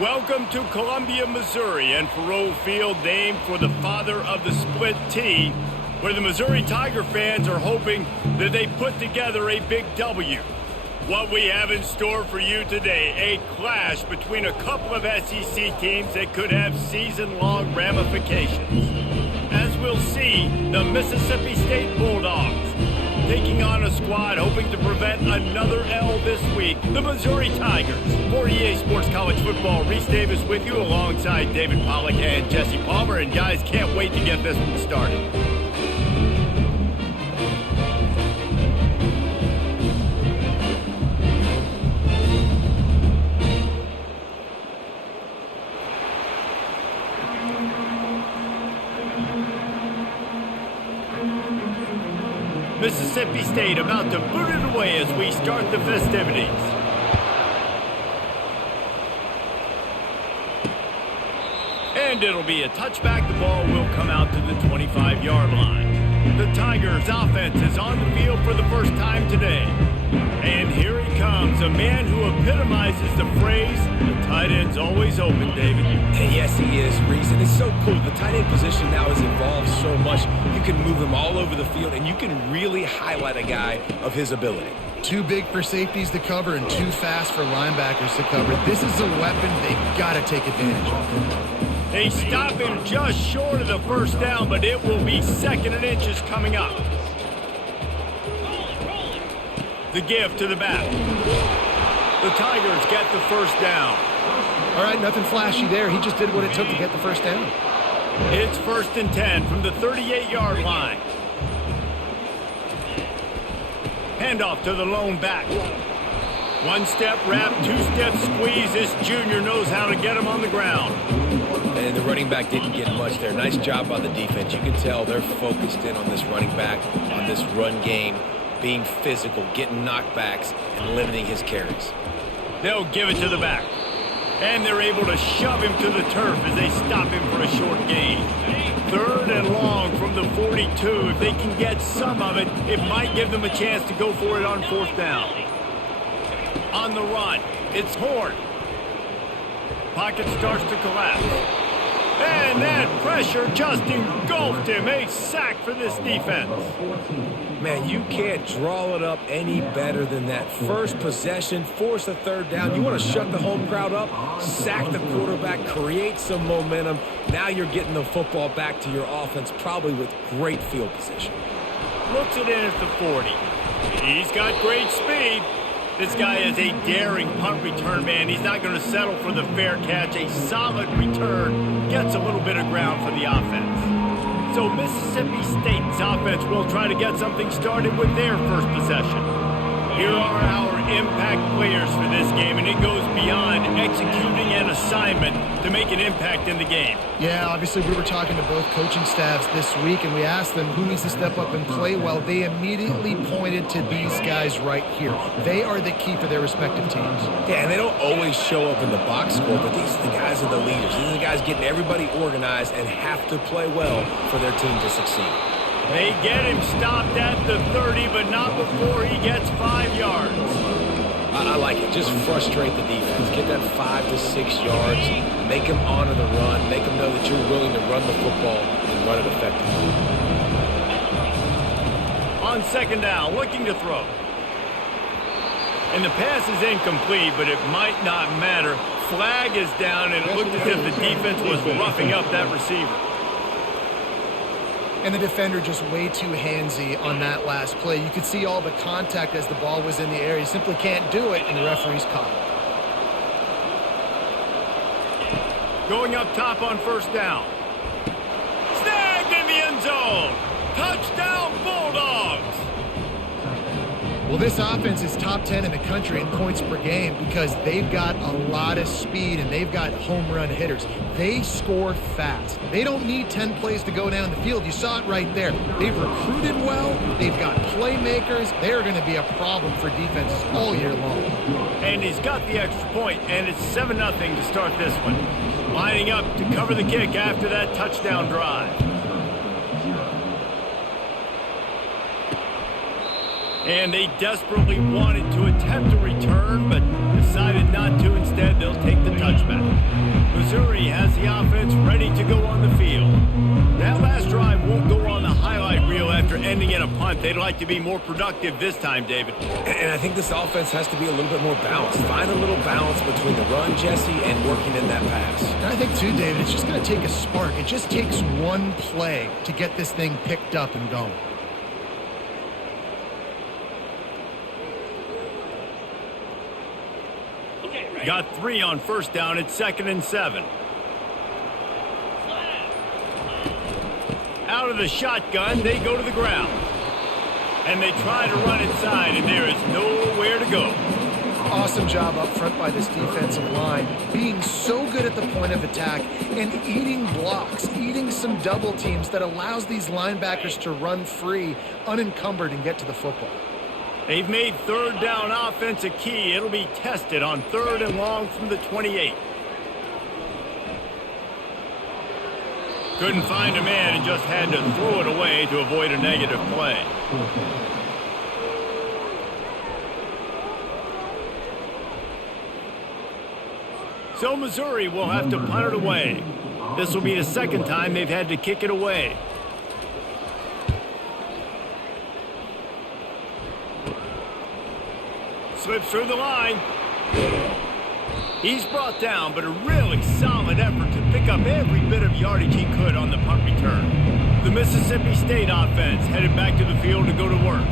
Welcome to Columbia, Missouri, and Faurot Field, named for the father of the split T, where the Missouri Tiger fans are hoping that they put together a big W. What we have in store for you today, a clash between a couple of SEC teams that could have season-long ramifications. As we'll see, the Mississippi State Bulldogs taking on a squad hoping to prevent another L this week, the Missouri Tigers. For EA Sports College Football, Reese Davis with you alongside David Pollack and Jesse Palmer. And guys, can't wait to get this one started. Mississippi State about to boot it away as we start the festivities. And it'll be a touchback. The ball will come out to the 25-yard line. The Tigers offense is on the field for the first time today. And here he comes, a man who epitomizes the phrase, the tight end's always open, David. And yes, he is, Reese. And it's so cool. The tight end position now has evolved so much. You can move him all over the field, and you can really highlight a guy of his ability. Too big for safeties to cover and too fast for linebackers to cover. This is a weapon they've got to take advantage of. They stop him just short of the first down, but it will be 2nd and inches coming up. The give to the back. The Tigers get the first down. All right, nothing flashy there. He just did what it took to get the first down. It's 1st and 10 from the 38-yard line. Handoff to the lone back. One-step wrap, two-step squeeze. This junior knows how to get him on the ground. And the running back didn't get much there. Nice job by the defense. You can tell they're focused in on this running back, on this run game, being physical, getting knockbacks, and limiting his carries. They'll give it to the back. And they're able to shove him to the turf as they stop him for a short gain. 3rd and long from the 42. If they can get some of it, it might give them a chance to go for it on 4th down. On the run, it's Horn. Pocket starts to collapse. And that pressure just engulfed him. A sack for this defense. Man, you can't draw it up any better than that. First possession, force a 3rd down. You want to shut the home crowd up, sack the quarterback, create some momentum. Now you're getting the football back to your offense, probably with great field position. Looks it in at the 40. He's got great speed. This guy is a daring punt return man. He's not going to settle for the fair catch. A solid return gets a little bit of ground for the offense. So Mississippi State's offense will try to get something started with their first possession. Here are our impact players for this game, and it goes beyond executing an assignment to make an impact in the game. Yeah, obviously we were talking to both coaching staffs this week, and we asked them who needs to step up and play well. They immediately pointed to these guys right here. They are the key for their respective teams. Yeah, and they don't always show up in the box score, but these are the guys are the leaders. These are the guys getting everybody organized and have to play well for their team to succeed. They get him stopped at the 30, but not before he gets 5 yards. I like it. Just frustrate the defense. Get that 5 to 6 yards. Make them honor the run. Make them know that you're willing to run the football and run it effectively. On 2nd down, looking to throw. And the pass is incomplete, but it might not matter. Flag is down, and it looked as if the defense was roughing up that receiver. And the defender just way too handsy on that last play. You could see all the contact as the ball was in the air. He simply can't do it, and the referee's caught it. Going up top on 1st down. Snagged in the end zone. Touchdown, Bulldogs. Well, this offense is top 10 in the country in points per game because they've got a lot of speed and they've got home run hitters. They score fast. They don't need 10 plays to go down the field. You saw it right there. They've recruited well. They've got playmakers. They're going to be a problem for defenses all year long. And he's got the extra point, and it's 7-0 to start this one. Lining up to cover the kick after that touchdown drive. And they desperately wanted to attempt a return, but decided not to. Instead, they'll take the touchback. Missouri has the offense ready to go on the field. That last drive won't go on the highlight reel after ending in a punt. They'd like to be more productive this time, David. And I think this offense has to be a little bit more balanced. Find a little balance between the run, Jesse, and working in that pass. And I think, too, David, it's just going to take a spark. It just takes one play to get this thing picked up and going. Got 3 on first down. It's 2nd and 7. Out of the shotgun, they go to the ground. And they try to run inside, and there is nowhere to go. Awesome job up front by this defensive line, being so good at the point of attack and eating blocks, eating some double teams that allows these linebackers to run free, unencumbered, and get to the football. They've made third down offense a key. It'll be tested on 3rd and long from the 28. Couldn't find a man and just had to throw it away to avoid a negative play. So Missouri will have to punt it away. This will be the 2nd time they've had to kick it away. Slips through the line. He's brought down, but a really solid effort to pick up every bit of yardage he could on the punt return. The Mississippi State offense headed back to the field to go to work.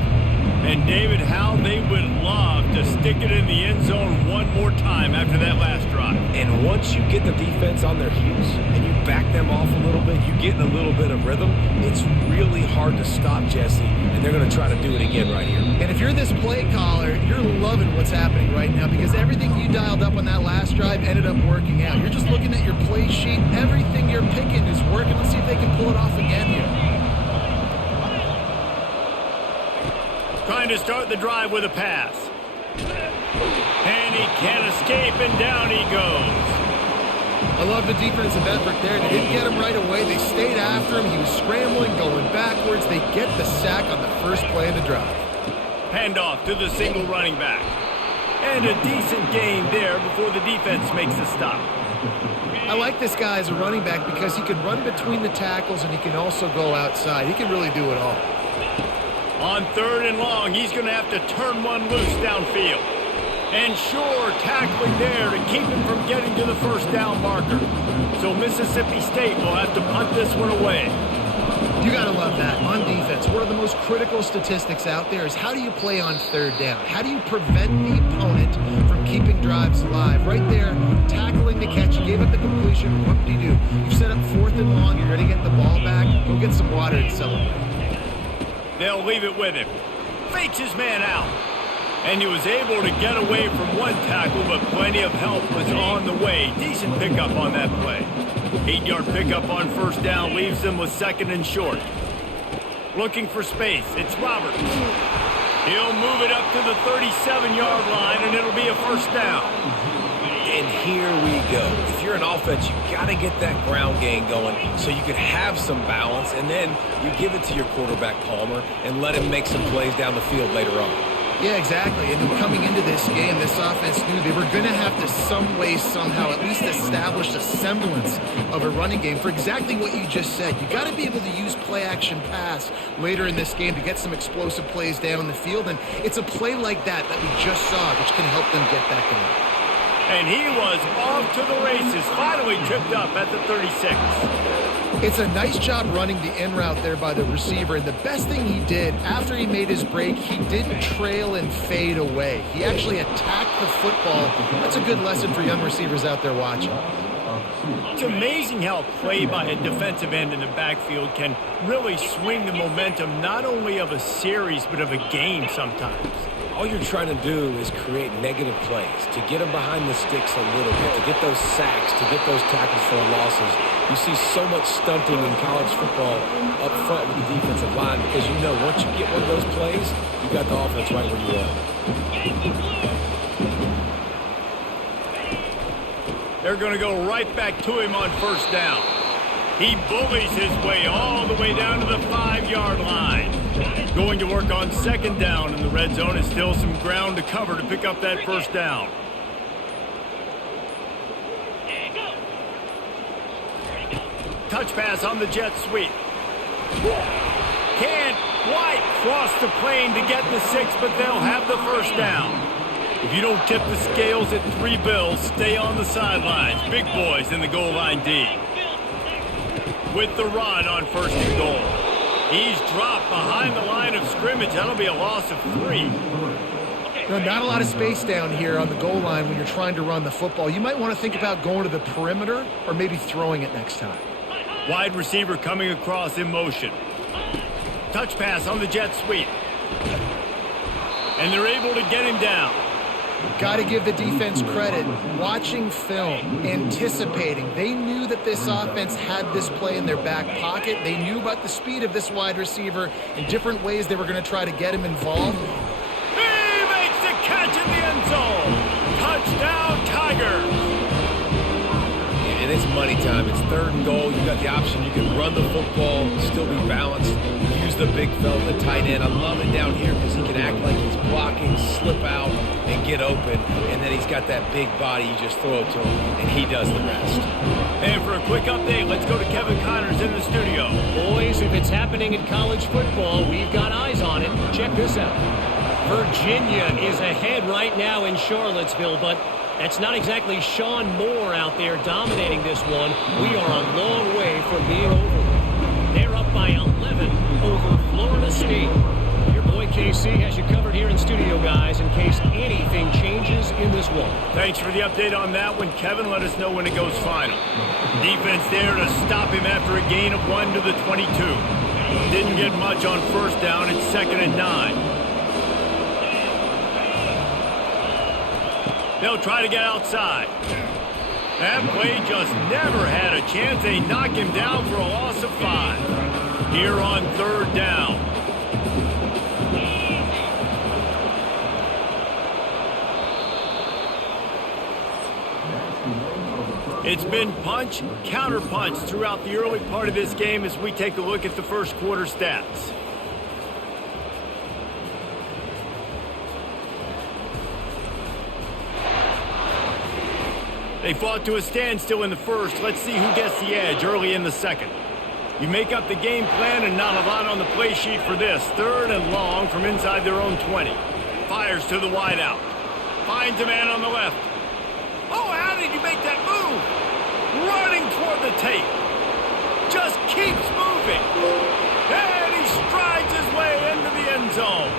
And David, how they would love to stick it in the end zone one more time after that last drive. And once you get the defense on their heels and you back them off a little bit, you get in a little bit of rhythm, it's really hard to stop, Jesse, and they're going to try to do it again right here. And if you're this play caller, you're loving what's happening right now because everything you dialed up on that last drive ended up working out. You're just looking at your play sheet. Everything you're picking is working. Let's see if they can pull it off again here. Trying to start the drive with a pass. And he can't escape, and down he goes. I love the defensive effort there. They didn't get him right away. They stayed after him. He was scrambling, going backwards. They get the sack on the first play of the drive. Handoff to the single running back. And a decent gain there before the defense makes the stop. I like this guy as a running back because he can run between the tackles and he can also go outside. He can really do it all. On 3rd and long, he's going to have to turn one loose downfield. And sure, tackling there to keep him from getting to the first down marker. So Mississippi State will have to punt this one away. You got to love that. On defense, one of the most critical statistics out there is how do you play on 3rd down? How do you prevent the opponent from keeping drives alive? Right there, tackling the catch. You gave up the completion. What did you do? You've set up 4th and long. You're going to get the ball back. Go get some water and celebrate. They'll leave it with him. Fakes his man out. And he was able to get away from one tackle, but plenty of help was on the way. Decent pickup on that play. 8-yard pickup on first down leaves them with 2nd and short. Looking for space. It's Roberts. He'll move it up to the 37-yard line, and it'll be a first down. And here we go. If you're an offense, you got to get that ground game going so you can have some balance, and then you give it to your quarterback, Palmer, and let him make some plays down the field later on. Yeah, exactly. And coming into this game, this offense knew they were going to have to some way, somehow, at least establish a semblance of a running game for exactly what you just said. You got to be able to use play-action pass later in this game to get some explosive plays down the field, and it's a play like that that we just saw which can help them get that going. And he was off to the races, finally tripped up at the 36. It's a nice job running the in route there by the receiver, and the best thing he did after he made his break, he didn't trail and fade away. He actually attacked the football. That's a good lesson for young receivers out there watching. It's amazing how a play by a defensive end in the backfield can really swing the momentum not only of a series but of a game sometimes. All you're trying to do is create negative plays, to get them behind the sticks a little bit, to get those sacks, to get those tackles for losses. You see so much stunting in college football up front with the defensive line because you know once you get one of those plays, you got the offense right where you are. They're going to go right back to him on first down. He bullies his way all the way down to the 5-yard line. Going to work on 2nd down in the red zone is still some ground to cover to pick up that first down. touch pass on the jet sweep. Can't quite cross the plane to get the 6, but they'll have the first down. If you don't tip the scales at 3 bills, stay on the sidelines. Big boys in the goal line D. With the run on 1st and goal. He's dropped behind the line of scrimmage. That'll be a loss of 3. Not a lot of space down here on the goal line when you're trying to run the football. You might want to think about going to the perimeter or maybe throwing it next time. Wide receiver coming across in motion. Touch pass on the jet sweep. And they're able to get him down. Got to give the defense credit. Watching film, anticipating. They knew that this offense had this play in their back pocket. They knew about the speed of this wide receiver and different ways they were going to try to get him involved. He makes the catch in the end zone. Touchdown, Tigers. And it's money time. It's 3rd and goal. You got the option. You can run the football, still be balanced. Use the big fella, the tight end. I love it down here because he can act like he's blocking, slip out, and get open. And then he's got that big body. You just throw it to him, and he does the rest. And for a quick update, let's go to Kevin Connors in the studio. Boys, if it's happening in college football, we've got eyes on it. Check this out. Virginia is ahead right now in Charlottesville, but that's not exactly Sean Moore out there dominating this one. We are a long way from being over. They're up by 11 over Florida State. Your boy KC has you covered here in studio, guys, in case anything changes in this one. Thanks for the update on that one, Kevin. Let us know when it goes final. Defense there to stop him after a gain of 1 to the 22. Didn't get much on 1st down. It's 2nd and 9. They'll try to get outside. That play just never had a chance. They knock him down for a loss of 5. Here on 3rd down. It's been punch, counter punch throughout the early part of this game as we take a look at the 1st quarter stats. They fought to a standstill in the 1st. Let's see who gets the edge early in the 2nd. You make up the game plan and not a lot on the play sheet for this. 3rd and long from inside their own 20. Fires to the wideout. Finds a man on the left. Oh, how did he make that move? Running toward the tape. Just keeps moving. And he strides his way into the end zone.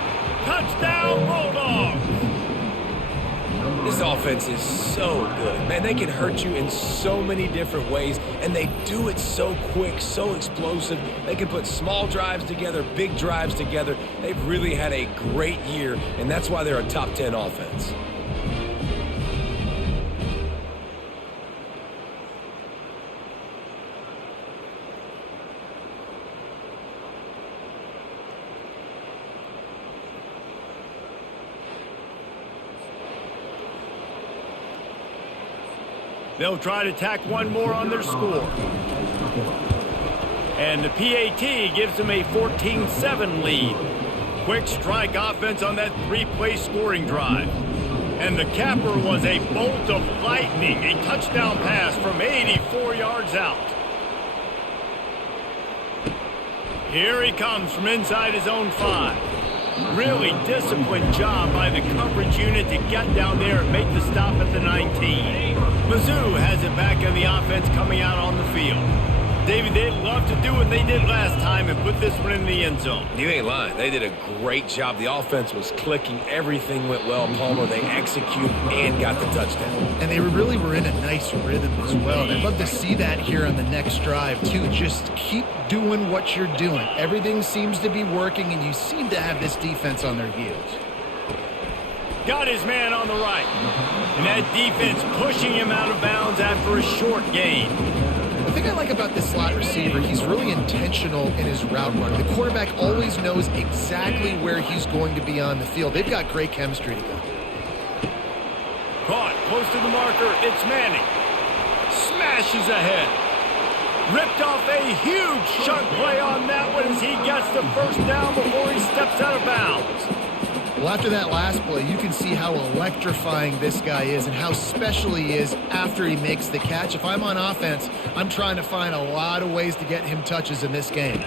Touchdown, Bulldogs. This offense is so good. Man, they can hurt you in so many different ways, and they do it so quick, so explosive. They can put small drives together, big drives together. They've really had a great year, and that's why they're a top 10 offense. They'll try to tack one more on their score. And the PAT gives them a 14-7 lead. Quick strike offense on that 3-play scoring drive. And the capper was a bolt of lightning, a touchdown pass from 84 yards out. Here he comes from inside his own 5. Really disciplined job by the coverage unit to get down there and make the stop at the 19. MIZZOU has it back in the offense coming out on the field. David, they'd love to do what they did last time and put this one in the end zone. You ain't lying. They did a great job. The offense was clicking. Everything went well, Palmer. They executed and got the touchdown. And they really were in a nice rhythm as well. And I'd love to see that here on the next drive, too. Just keep doing what you're doing. Everything seems to be working, and you seem to have this defense on their heels. Got his man on the right. And that defense pushing him out of bounds after a short gain. The thing I like about this slot receiver, he's really intentional in his route running. The quarterback always knows exactly where he's going to be on the field. They've got great chemistry together. Caught close to the marker. It's Manning. Smashes ahead. Ripped off a huge chunk play on that one as he gets the first down before he steps out of bounds. Well, after that last play, you can see how electrifying this guy is and how special he is after he makes the catch. If I'm on offense, I'm trying to find a lot of ways to get him touches in this game.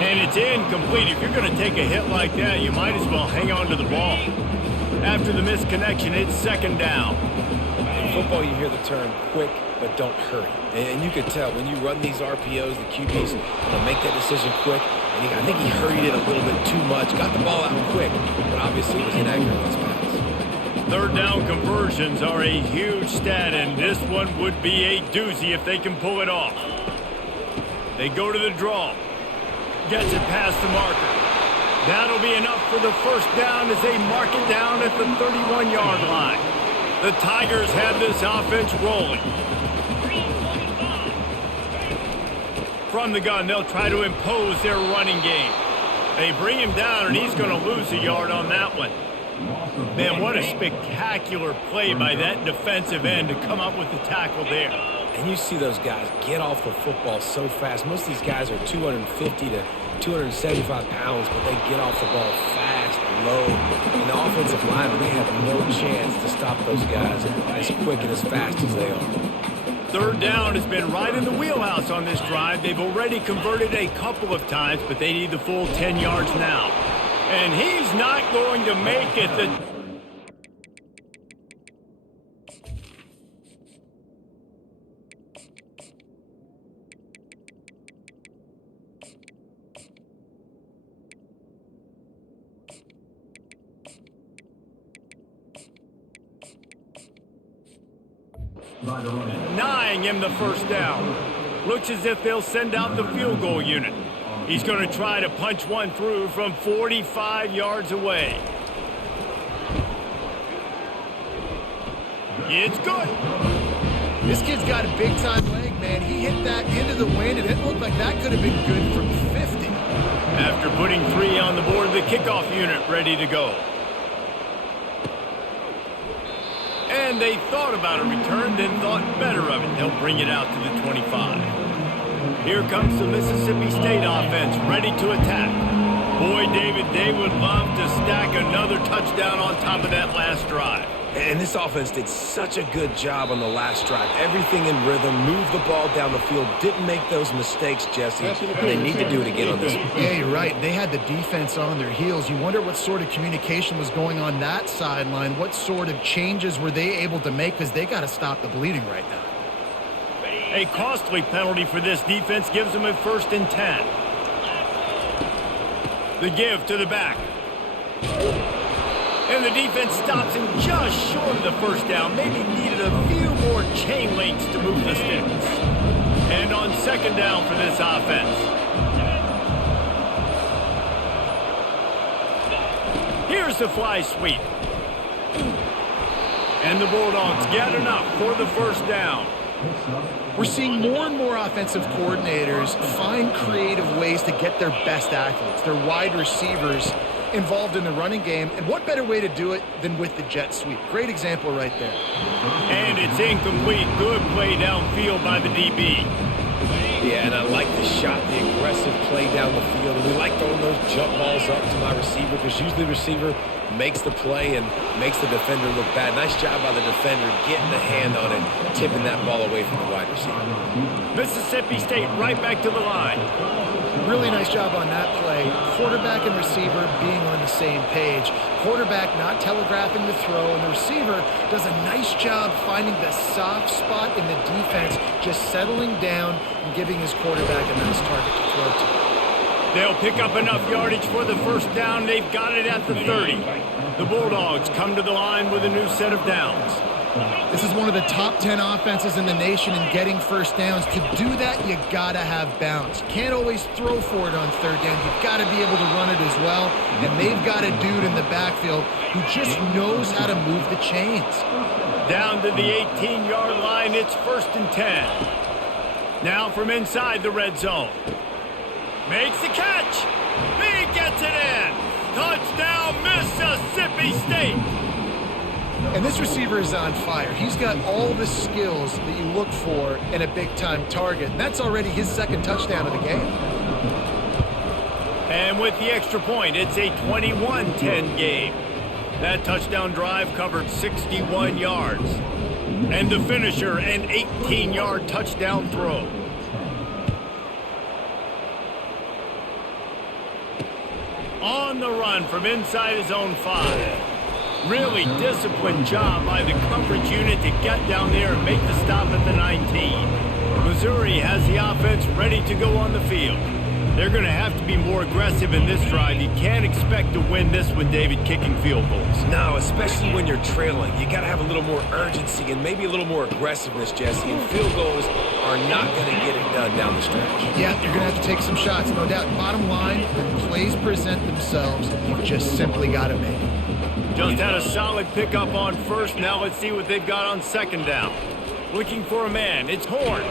And it's incomplete. If you're going to take a hit like that, you might as well hang on to the ball. After the missed connection, it's second down. In football, you hear the term quick, but don't hurry. And you can tell when you run these RPOs, the QBs make that decision quick. And I think he hurried it a little bit too much, got the ball out quick, but obviously was inaccurate on his pass. Third down conversions are a huge stat, and this one would be a doozy if they can pull it off. They go to the draw. Gets it past the marker. That'll be enough for the first down as they mark it down at the 31-yard line. The Tigers have this offense rolling. From the gun, they'll try to impose their running game. They bring him down, and he's going to lose a yard on that one. Man, what a spectacular play by that defensive end to come up with the tackle there. And you see those guys get off the football so fast. Most of these guys are 250 to 275 pounds, but they get off the ball fast and low. And the offensive linemen, they have no chance to stop those guys as quick and as fast as they are. Third down has been right in the wheelhouse on this drive. They've already converted a couple of times, but they need the full 10 yards now. And he's not going to make it. The 9 him the first down. Looks as if they'll send out the field goal unit. He's going to try to punch one through from 45 yards away. It's good. This kid's got a big-time leg, man. He hit that into the wind, and it looked like that could have been good from 50. After putting 3 on the board, the kickoff unit ready to go. And they thought about a return, then thought better of it. They'll bring it out to the 25. Here comes the Mississippi State offense, ready to attack. Boy, David, they would love to stack another touchdown on top of that last drive. And this offense did such a good job on the last drive. Everything in rhythm, moved the ball down the field, didn't make those mistakes, Jesse. And they need to do it again on this one. Yeah, you're right. They had the defense on their heels. You wonder what sort of communication was going on that sideline. What sort of changes were they able to make, because they got to stop the bleeding right now. A costly penalty for this defense gives them a 1st and 10. The give to the back. And the defense stops him just short of the first down. Maybe needed a few more chain links to move the sticks. And on second down for this offense. Here's the fly sweep. And the Bulldogs get enough for the first down. We're seeing more and more offensive coordinators find creative ways to get their best athletes, their wide receivers, involved in the running game, and what better way to do it than with the jet sweep? Great example right there. And it's incomplete. Good play downfield by the DB. Yeah, and I like the shot, the aggressive play down the field. And we like throwing those jump balls up to my receiver, because usually the receiver makes the play and makes the defender look bad. Nice job by the defender getting the hand on it, tipping that ball away from the wide receiver. Mississippi State right back to the line. Really nice job on that play. Quarterback and receiver being on the same page. Quarterback not telegraphing the throw, and the receiver does a nice job finding the soft spot in the defense, just settling down and giving his quarterback a nice target to throw to. They'll pick up enough yardage for the first down. They've got it at the 30. The Bulldogs come to the line with a new set of downs. This is one of the top 10 offenses in the nation in getting first downs. To do that, you got to have bounce. You can't always throw for it on third down. You've got to be able to run it as well. And they've got a dude in the backfield who just knows how to move the chains. Down to the 18-yard line, it's 1st and 10. Now from inside the red zone. Makes the catch. He gets it in. Touchdown, Mississippi State. And this receiver is on fire. He's got all the skills that you look for in a big-time target. And that's already his 2nd touchdown of the game. And with the extra point, it's a 21-10 game. That touchdown drive covered 61 yards. And the finisher, an 18-yard touchdown throw. On the run from inside his own 5. Really disciplined job by the coverage unit to get down there and make the stop at the 19. Missouri has the offense ready to go on the field. They're going to have to be more aggressive in this drive. You can't expect to win this with David kicking field goals. No, especially when you're trailing. You got to have a little more urgency and maybe a little more aggressiveness, Jesse. And field goals are not going to get it done down the stretch. Yeah, you're going to have to take some shots, no doubt. Bottom line, when plays present themselves, you've just simply got to make it. Just had a solid pickup on first. Now let's see what they've got on second down. Looking for a man. It's Horn.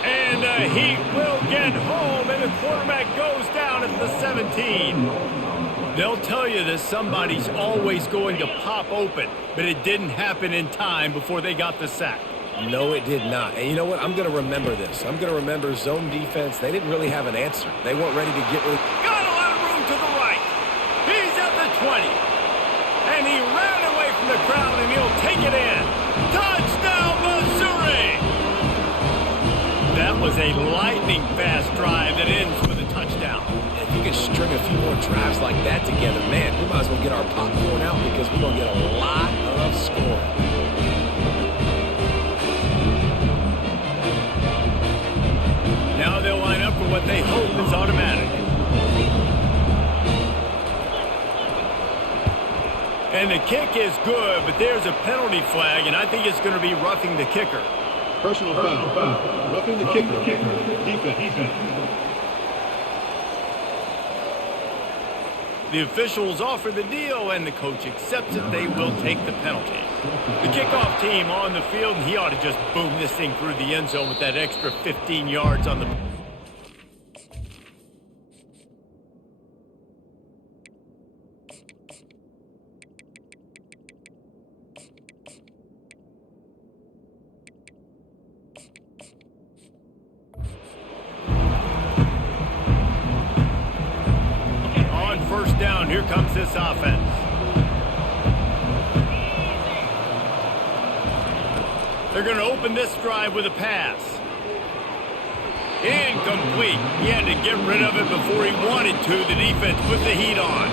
And he will get home, and the quarterback goes down at the 17. They'll tell you that somebody's always going to pop open, but it didn't happen in time before they got the sack. No, it did not. And you know what? I'm going to remember this. I'm going to remember zone defense. They didn't really have an answer. They weren't ready to get rid. Got a lot of room to the right. He's at the 20. And he ran away from the crowd, and he'll take it in. Touchdown, Missouri! That was a lightning-fast drive that ends with a touchdown. If you can string a few more drives like that together, man, we might as well get our popcorn out because we're going to get a lot of scoring. Now they'll line up for what they hope is automatic. And the kick is good, but there's a penalty flag, and I think it's going to be roughing the kicker. Personal foul. Roughing the kicker. Defense. The officials offer the deal, and the coach accepts it. They will take the penalty. The kickoff team on the field, and he ought to just boom this thing through the end zone with that extra 15 yards on the... First down, here comes this offense. They're going to open this drive with a pass. Incomplete. He had to get rid of it before he wanted to. The defense put the heat on.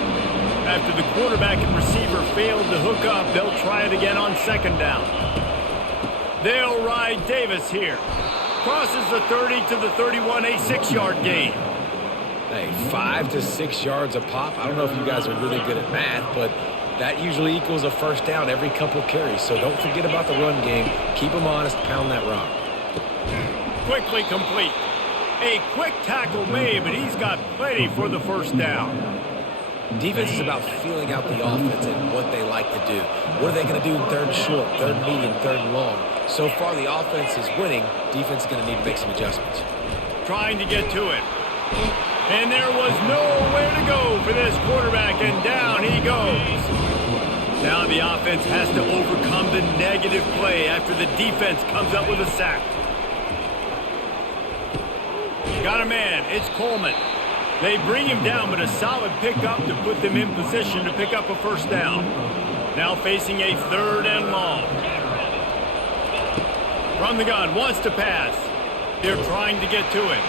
After the quarterback and receiver failed to hook up, they'll try it again on second down. They'll ride Davis here. Crosses the 30 to the 31, a 6-yard gain. Hey, 5 to 6 yards a pop. I don't know if you guys are really good at math, but that usually equals a first down every couple carries. So don't forget about the run game. Keep them honest. Pound that rock. Quickly complete. A quick tackle made, but he's got plenty for the first down. Defense is about feeling out the offense and what they like to do. What are they going to do in third and short, third and medium, third and long? So far, the offense is winning. Defense is going to need to make some adjustments. Trying to get to it. And there was nowhere to go for this quarterback, and down he goes. Now the offense has to overcome the negative play after the defense comes up with a sack. Got a man. It's Coleman. They bring him down, but a solid pickup to put them in position to pick up a first down. Now facing a third and long. From the gun, wants to pass. They're trying to get to it.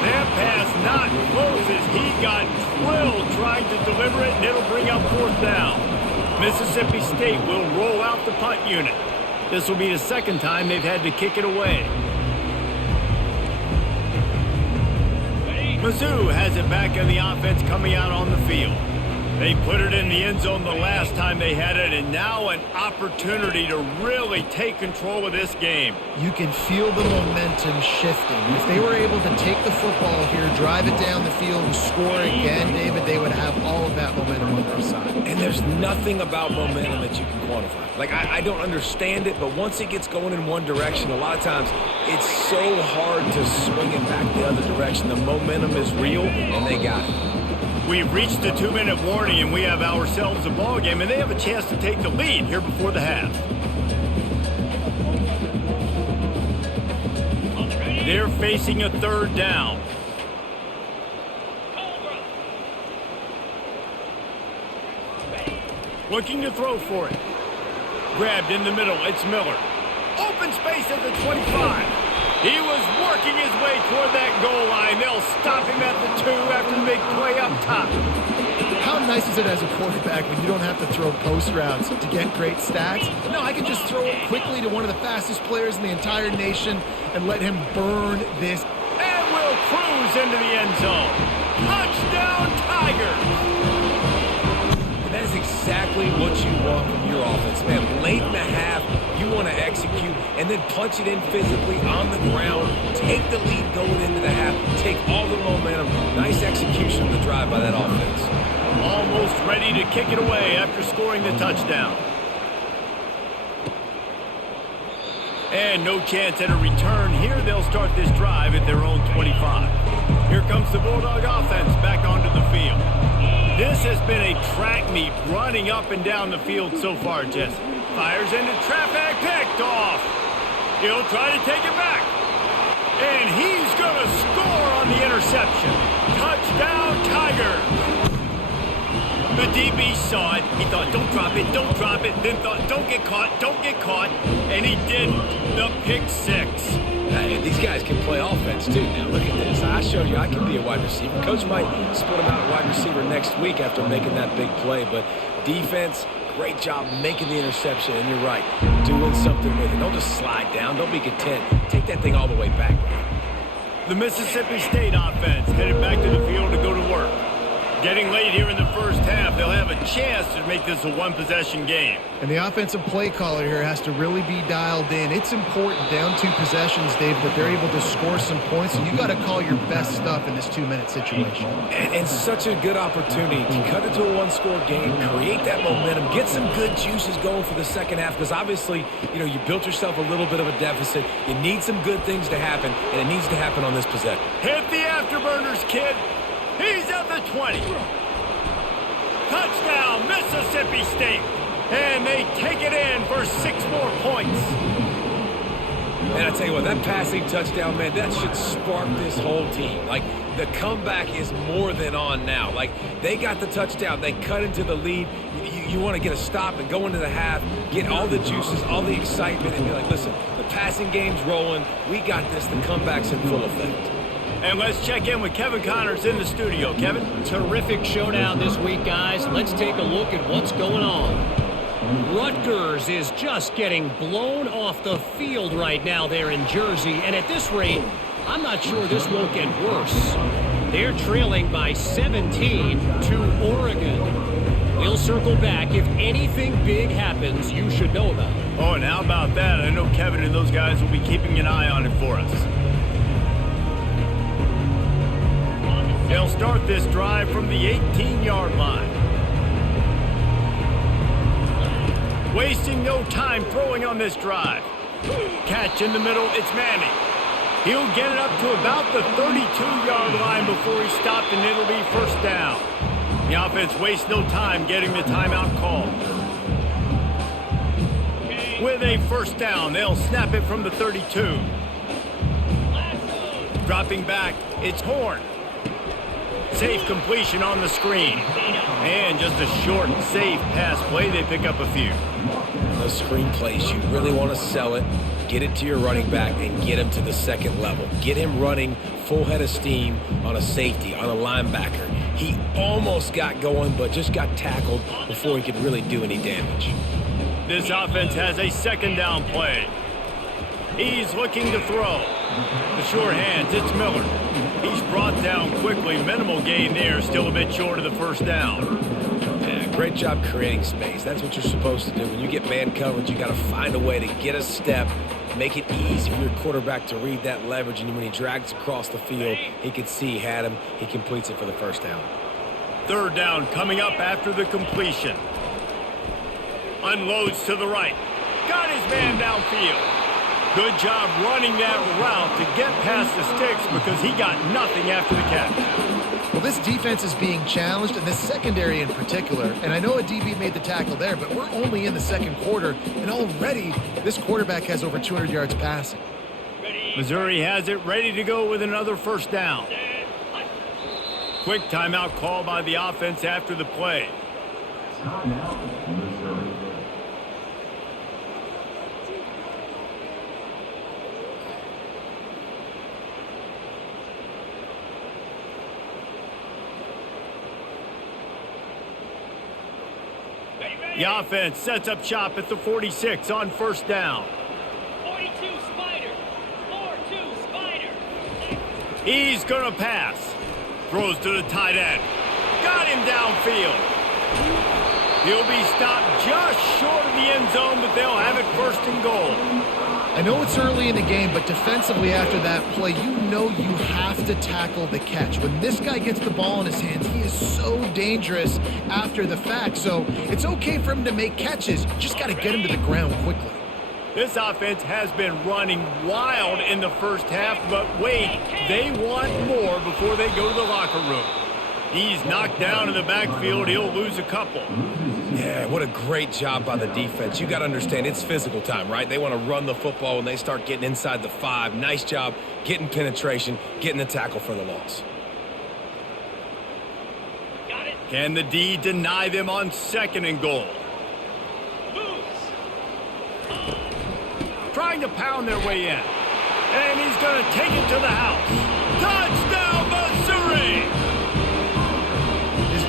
That pass not close as he got drilled trying to deliver it, and it'll bring up fourth down. Mississippi State will roll out the punt unit. This will be the second time they've had to kick it away. MIZZOU has it back in the offense coming out on the field. They put it in the end zone the last time they had it, and now an opportunity to really take control of this game. You can feel the momentum shifting. If they were able to take the football here, drive it down the field, and score again, David, they would have all of that momentum on their side. And there's nothing about momentum that you can quantify. Like, I don't understand it, but once it gets going in one direction, a lot of times it's so hard to swing it back the other direction. The momentum is real, and they got it. We've reached the 2-minute warning, and we have ourselves a ball game, and they have a chance to take the lead here before the half. They're facing a third down. Looking to throw for it. Grabbed in the middle. It's Miller. Open space at the 25. He was working his way toward that goal line. They'll stop him at the 2 after the big play up top. How nice is it as a quarterback when you don't have to throw post routes to get great stats? No, I can just throw it quickly to one of the fastest players in the entire nation and let him burn this. And will cruise into the end zone. Touchdown, Tigers! That is exactly what you want from your offense, man. Late in the half, you want to execute and then punch it in physically on the ground. Take the lead going into the half. Take all the momentum. Nice execution of the drive by that offense. Almost ready to kick it away after scoring the touchdown. And no chance at a return. Here they'll start this drive at their own 25. Here comes the Bulldog offense back onto the field. This has been a track meet running up and down the field so far, Jesse. Fires into traffic, picked off. He'll try to take it back. And he's going to score on the interception. Touchdown, Tigers. The DB saw it. He thought, don't drop it, don't drop it. Then thought, don't get caught. And he didn't. The pick 6. These guys can play offense, too. Now, look at this. I showed you I can be a wide receiver. Coach might split him out at wide receiver next week after making that big play. But defense, great job making the interception. And you're right, doing something with it. Don't just slide down. Don't be content. Take that thing all the way back. The Mississippi State offense headed back to the field to go to work. Getting late here in the first half, they'll have a chance to make this a one-possession game. And the offensive play caller here has to really be dialed in. It's important down 2 possessions, Dave, that they're able to score some points, and you got to call your best stuff in this 2-minute situation. And such a good opportunity to cut it to a one-score game, create that momentum, get some good juices going for the second half, because obviously, you built yourself a little bit of a deficit. You need some good things to happen, and it needs to happen on this possession. Hit the afterburners, kid. He's at the 20. Touchdown, Mississippi State. And they take it in for 6 more points. And I tell you what, that passing touchdown, man, that should spark this whole team. Like, the comeback is more than on now. Like, they got the touchdown. They cut into the lead. You want to get a stop and go into the half, get all the juices, all the excitement, and be like, listen, the passing game's rolling. We got this. The comeback's in full effect. And let's check in with Kevin Connors in the studio. Kevin? Terrific showdown this week, guys. Let's take a look at what's going on. Rutgers is just getting blown off the field right now there in Jersey. And at this rate, I'm not sure this won't get worse. They're trailing by 17 to Oregon. We'll circle back. If anything big happens, you should know about it. Oh, and how about that? I know Kevin and those guys will be keeping an eye on it for us. They'll start this drive from the 18-yard line. Wasting no time throwing on this drive. Catch in the middle, it's Manning. He'll get it up to about the 32-yard line before he stopped, and it'll be first down. The offense wastes no time getting the timeout called. With a first down, they'll snap it from the 32. Dropping back, it's Horn. Safe completion on the screen. And just a short, safe pass play. They pick up a few. Those screen plays, you really want to sell it, get it to your running back, and get him to the second level. Get him running full head of steam on a safety, on a linebacker. He almost got going, but just got tackled before he could really do any damage. This offense has a second down play. He's looking to throw. The sure hands, it's Miller. He's brought down quickly. Minimal gain there, still a bit short of the first down. Yeah, great job creating space. That's what you're supposed to do. When you get man coverage, you got to find a way to get a step, make it easy for your quarterback to read that leverage, and when he drags across the field, he can see he had him. He completes it for the first down. Third down coming up after the completion. Unloads to the right. Got his man downfield. Good job running that route to get past the sticks because he got nothing after the catch. Well, this defense is being challenged, and this secondary in particular. And I know a DB made the tackle there, but we're only in the second quarter, and already this quarterback has over 200 yards passing. Missouri has it ready to go with another first down. Quick timeout call by the offense after the play. The offense sets up shop at the 46 on first down. 42 Spider. 4-2 Spider. He's going to pass. Throws to the tight end. Got him downfield. He'll be stopped just short of the end zone, but they'll have it first and goal. I know it's early in the game, but defensively after that play, you know you have to tackle the catch. When this guy gets the ball in his hands, he is so dangerous after the fact. So it's okay for him to make catches. You just got to get him to the ground quickly. This offense has been running wild in the first half, but wait, they want more before they go to the locker room. He's knocked down in the backfield. He'll lose a couple. Yeah, what a great job by the defense. You got to understand, it's physical time, right? They want to run the football when they start getting inside the 5. Nice job getting penetration, getting the tackle for the loss. Got it. Can the D deny them on second and goal? Trying to pound their way in. And he's going to take it to the house. Touchdown, Missouri!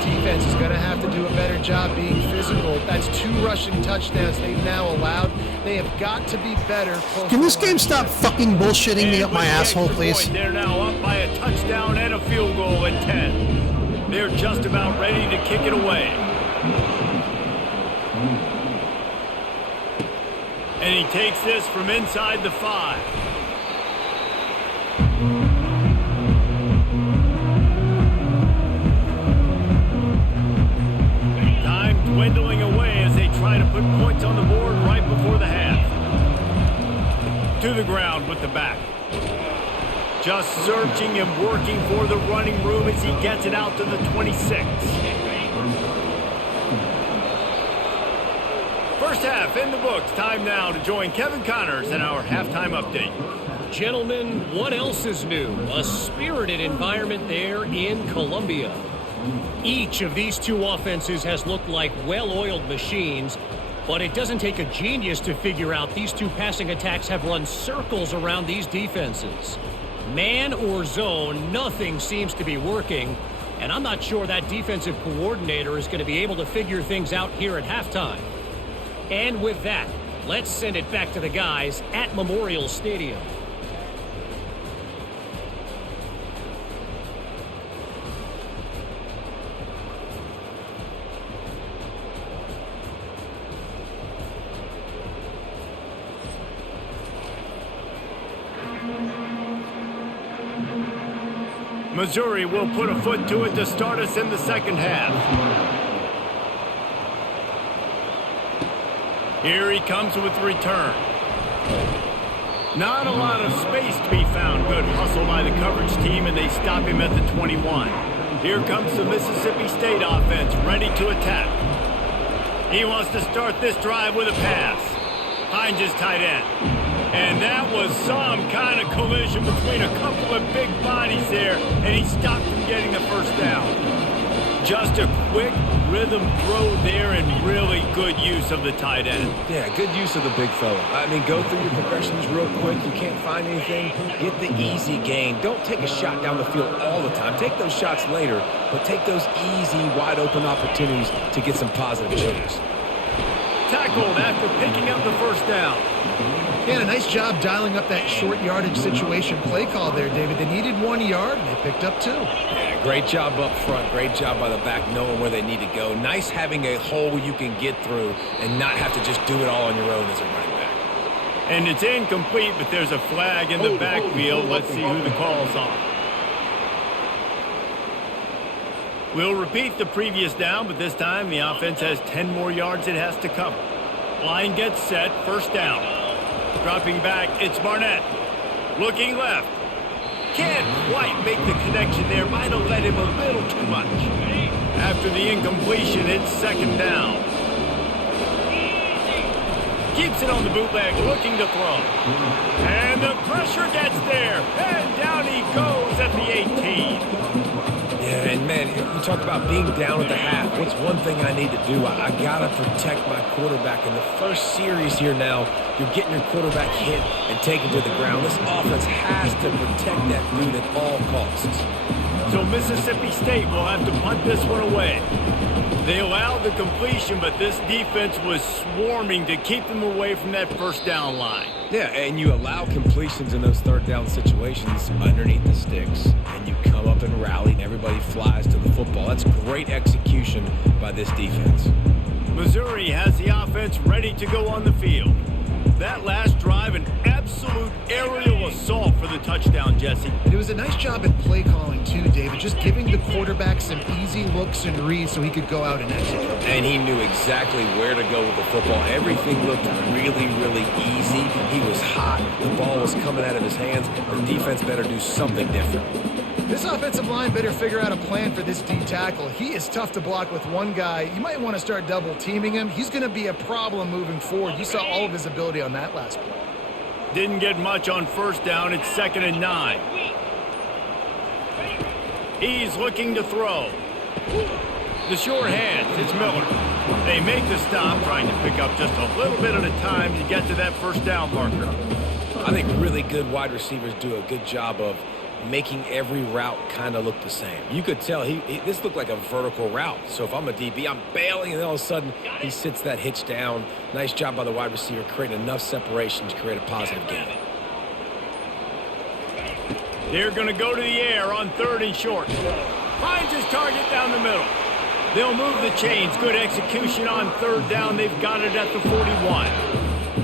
Defense is going to have to do a better job being physical. That's 2 rushing touchdowns they've now allowed. They have got to be better. Can this game stop fucking bullshitting me up my asshole, please? They're now up by a touchdown and a field goal at 10. They're just about ready to kick it away. And he takes this from inside the 5. Dwindling away as they try to put points on the board right before the half. To the ground with the back. Just searching and working for the running room as he gets it out to the 26. First half in the books. Time now to join Kevin Connors in our halftime update. Gentlemen, what else is new? A spirited environment there in Columbia. Each of these 2 offenses has looked like well-oiled machines, but it doesn't take a genius to figure out these 2 passing attacks have run circles around these defenses. Man or zone, nothing seems to be working, and I'm not sure that defensive coordinator is going to be able to figure things out here at halftime. And with that, let's send it back to the guys at Memorial Stadium. Missouri will put a foot to it to start us in the second half. Here he comes with the return. Not a lot of space to be found. Good hustle by the coverage team, and they stop him at the 21. Here comes the Mississippi State offense, ready to attack. He wants to start this drive with a pass. Finds his tight end. And that was some kind of collision between a couple of big bodies there, and he stopped from getting the first down. Just a quick rhythm throw there and really good use of the tight end. Yeah, good use of the big fella. I mean, go through your progressions real quick. You can't find anything. Get the easy gain. Don't take a shot down the field all the time. Take those shots later, but take those easy, wide-open opportunities to get some positive changes. Tackled after picking up the first down. Yeah, a nice job dialing up that short yardage situation play call there, David. They needed 1 yard, and they picked up 2. Yeah, great job up front. Great job by the back knowing where they need to go. Nice having a hole you can get through and not have to just do it all on your own as a running back. And it's incomplete, but there's a flag in the backfield. Let's see who the call's on. We'll repeat the previous down, but this time the offense has 10 more yards it has to cover. Line gets set, first down. Dropping back, it's Barnett. Looking left. Can't quite make the connection there. Might have let him a little too much. After the incompletion, it's second down. Keeps it on the bootleg, looking to throw. And the pressure gets there. And down he goes at the 18. Yeah, and man, You talk about being down at the half. What's one thing I need to do? I got to protect my quarterback. In the first series here now, you're getting your quarterback hit and taken to the ground. This offense has to protect that dude at all costs. So Mississippi State will have to punt this one away. They allowed the completion, but this defense was swarming to keep them away from that first down line. Yeah, and you allow completions in those third down situations underneath the sticks, and you come up and rally, and everybody flies to the football. That's great execution by this defense. Missouri has the offense ready to go on the field. That last drive, an absolute aerial assault for the touchdown, Jesse. And it was a nice job at play calling too, David, just giving the quarterback some easy looks and reads so he could go out and execute. And he knew exactly where to go with the football. Everything looked really, really easy. He was hot. The ball was coming out of his hands. The defense better do something different. This offensive line better figure out a plan for this D tackle. He is tough to block with one guy. You might want to start double teaming him. He's going to be a problem moving forward. You saw all of his ability on that last play. Didn't get much on first down. It's 2nd and 9. He's looking to throw. The short hands, it's Miller. They make the stop, trying to pick up just a little bit at a time to get to that first down marker. I think really good wide receivers do a good job of making every route kind of look the same. You could tell this looked like a vertical route. So if I'm a DB, I'm bailing, and then all of a sudden he sits that hitch down. Nice job by the wide receiver, creating enough separation to create a positive gain. They're going to go to the air on 3rd and short. Finds his target down the middle. They'll move the chains. Good execution on 3rd down. They've got it at the 41.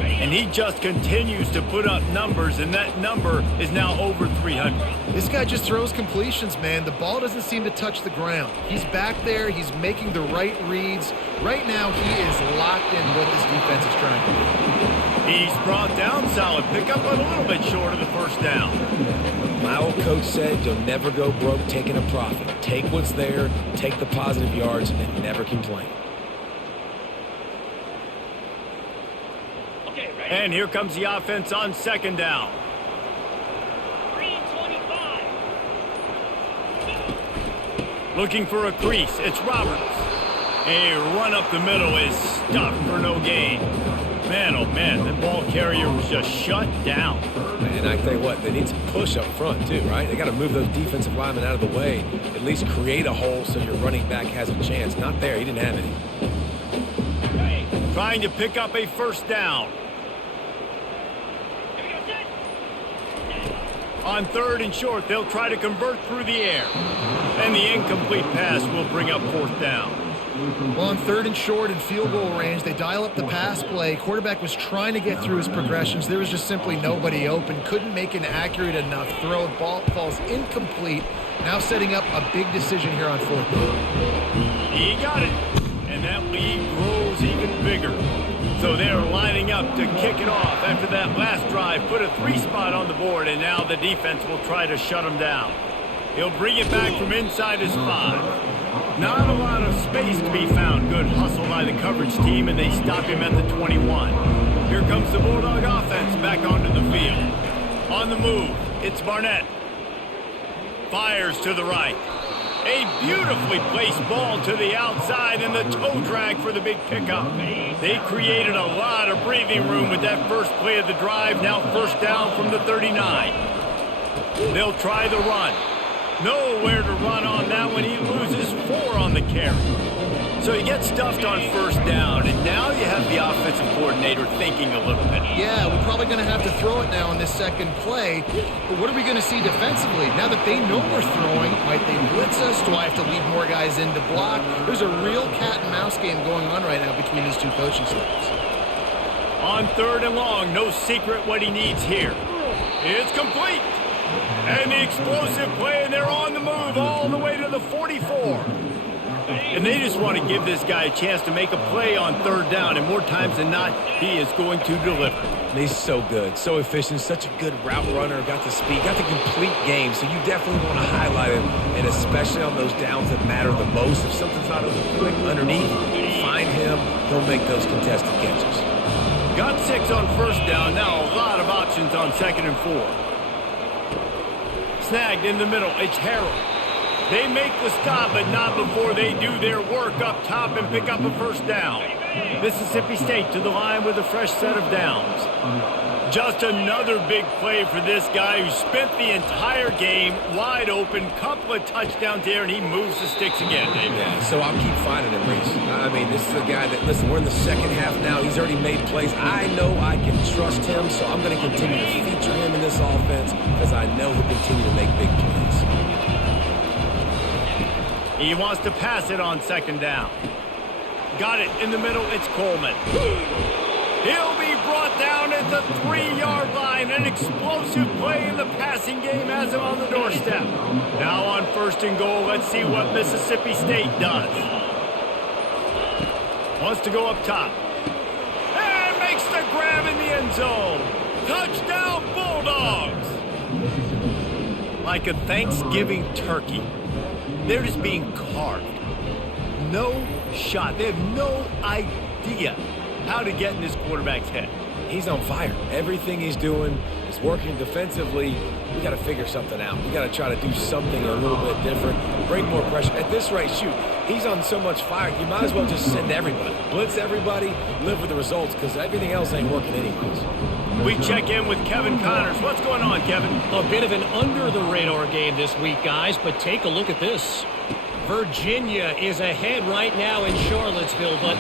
And he just continues to put up numbers, and that number is now over 300. This guy just throws completions, man. The ball doesn't seem to touch the ground. He's back there. He's making the right reads. Right now, he is locked in what this defense is trying to do. He's brought down solid pickup, but a little bit short of the first down. My old coach said you'll never go broke taking a profit. Take what's there, take the positive yards, and never complain. And here comes the offense on 2nd down. Looking for a crease. It's Roberts. A run up the middle is stuffed for no gain. Man, oh man, the ball carrier was just shut down. And I tell you what, they need some push up front too, right? They got to move those defensive linemen out of the way. At least create a hole so your running back has a chance. Not there. He didn't have any. Trying to pick up a first down. On 3rd and short, they'll try to convert through the air. And the incomplete pass will bring up 4th down. Well, on 3rd and short and field goal range, they dial up the pass play. Quarterback was trying to get through his progressions. There was just simply nobody open. Couldn't make an accurate enough throw. Ball falls incomplete. Now setting up a big decision here on 4th down. He got it. And that lead grows even bigger. So they're lining up to kick it off after that last drive. Put a 3-spot on the board, and now the defense will try to shut him down. He'll bring it back from inside his 5. Not a lot of space to be found. Good hustle by the coverage team, and they stop him at the 21. Here comes the Bulldog offense back onto the field. On the move, it's Barnett. Fires to the right. A beautifully placed ball to the outside, and the toe drag for the big pickup. They created a lot of breathing room with that first play of the drive. Now 1st down from the 39. They'll try the run. Nowhere to run on that one. He loses 4 on the carry. So he gets stuffed on 1st down, and now you have the offensive coordinator thinking a little bit. Yeah, we're probably going to have to throw it now in this 2nd play. But what are we going to see defensively? Now that they know we're throwing, might they blitz us? Do I have to leave more guys in to block? There's a real cat and mouse game going on right now between these two coaching staffs. On 3rd and long, no secret what he needs here. It's complete. And the explosive play, and they're on the move all the way to the 44. And they just want to give this guy a chance to make a play on 3rd down, and more times than not, he is going to deliver. He's so good, so efficient, such a good route runner, got the speed, got the complete game, so you definitely want to highlight him, and especially on those downs that matter the most. If something's not quick underneath, find him, he'll make those contested catches. Got 6 on 1st down, now a lot of options on 2nd and 4. Snagged in the middle, it's Harrell. They make the stop, but not before they do their work up top and pick up a first down. Mississippi State to the line with a fresh set of downs. Just another big play for this guy who spent the entire game wide open, couple of touchdowns there, and he moves the sticks again, David. Yeah, so I'll keep finding him, Reese. I mean, this is a guy that, listen, we're in the second half now. He's already made plays. I know I can trust him, so I'm going to continue to feature him in this offense because I know he'll continue to make big plays. He wants to pass it on second down. Got it in the middle. It's Coleman. He'll be brought down at the 3-yard line. An explosive play in the passing game has him on the doorstep. Now on first and goal, let's see what Mississippi State does. Wants to go up top. And makes the grab in the end zone. Touchdown, Bulldogs! Like a Thanksgiving turkey, they're just being carved. No shot. They have no idea how to get in this quarterback's head. He's on fire. Everything he's doing is working defensively. We got to figure something out. We got to try to do something a little bit different, bring more pressure. At this rate, shoot, he's on so much fire, you might as well just send everybody. Blitz everybody, live with the results, because everything else ain't working anyways. We check in with Kevin Connors. What's going on, Kevin? A bit of an under-the-radar game this week, guys, but take a look at this. Virginia is ahead right now in Charlottesville, but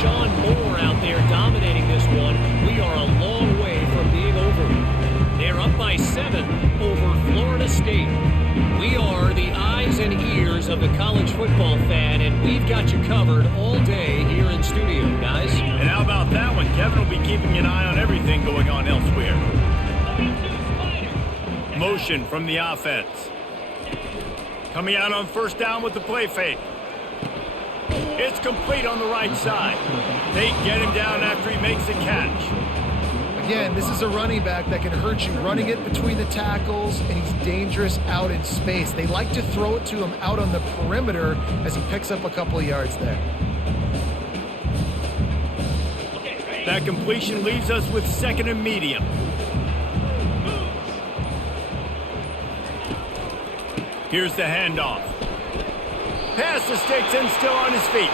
Sean Moore out there dominating this one. We are a long way from being over. They're up by 7 over Florida State. We are the eyes and ears of the college football fan, and we've got you covered all day here in studio, guys. And how about that one? Kevin will be keeping an eye on everything going on elsewhere. Motion from the offense. Coming out on first down with the play fake. It's complete on the right side. They get him down after he makes the catch. Again, this is a running back that can hurt you running it between the tackles, and he's dangerous out in space. They like to throw it to him out on the perimeter as he picks up a couple of yards there. That completion leaves us with second and medium. Here's the handoff. Pass the sticks and still on his feet.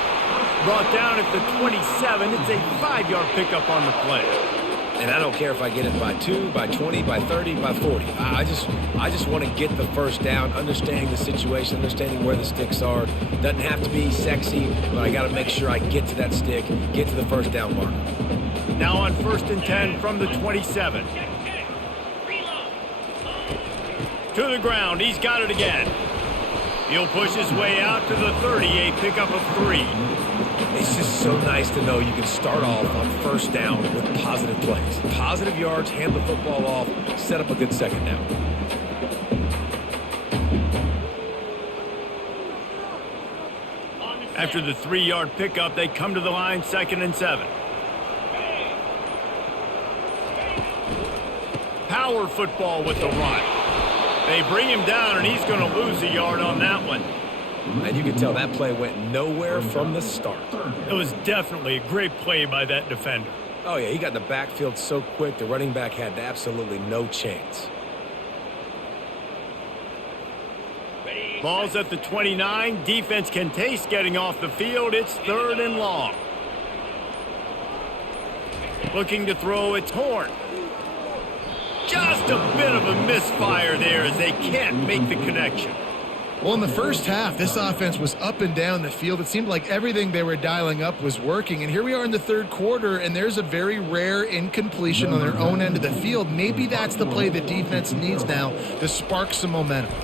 Brought down at the 27. It's a 5-yard pickup on the play. And I don't care if I get it by 2, by 20, by 30, by 40. I just want to get the first down, understanding the situation, understanding where the sticks are. Doesn't have to be sexy, but I got to make sure I get to that stick, get to the first down mark. Now on first and 10 from the 27. To the ground. He's got it again. He'll push his way out to the 30, a pickup of 3. It's just so nice to know you can start off on first down with positive plays. Positive yards, hand the football off, set up a good second down. After the 3-yard pickup, they come to the line, second and 7. Power football with the run. They bring him down, and he's going to lose a yard on that one. And you can tell that play went nowhere from the start. It was definitely a great play by that defender. Oh, yeah, he got in the backfield so quick, the running back had absolutely no chance. Ball's at the 29. Defense can taste getting off the field. It's 3rd and long. Looking to throw, it's Horn. Just a bit of a misfire there as they can't make the connection. Well, in the first half, this offense was up and down the field. It seemed like everything they were dialing up was working. And here we are in the third quarter, and there's a very rare incompletion on their own end of the field. Maybe that's the play the defense needs now to spark some momentum.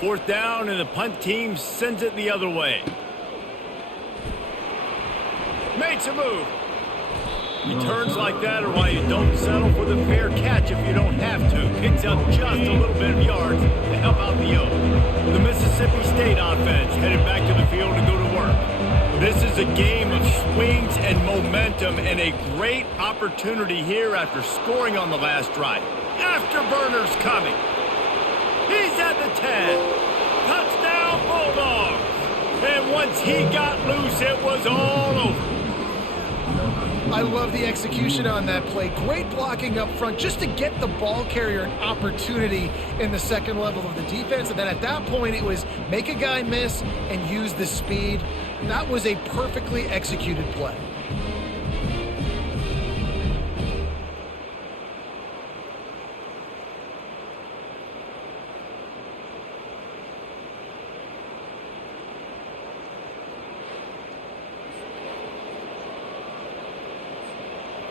4th down, and the punt team sends it the other way. Makes a move. Returns like that are why you don't settle for the fair catch if you don't have to. Picks up just a little bit of yards to help out the yoke. The Mississippi State offense headed back to the field to go to work. This is a game of swings and momentum, and a great opportunity here after scoring on the last drive. Afterburners coming. He's at the 10. Touchdown, Bulldogs. And once he got loose, it was all over. I love the execution on that play. Great blocking up front just to get the ball carrier an opportunity in the second level of the defense. And then at that point, it was make a guy miss and use the speed. That was a perfectly executed play.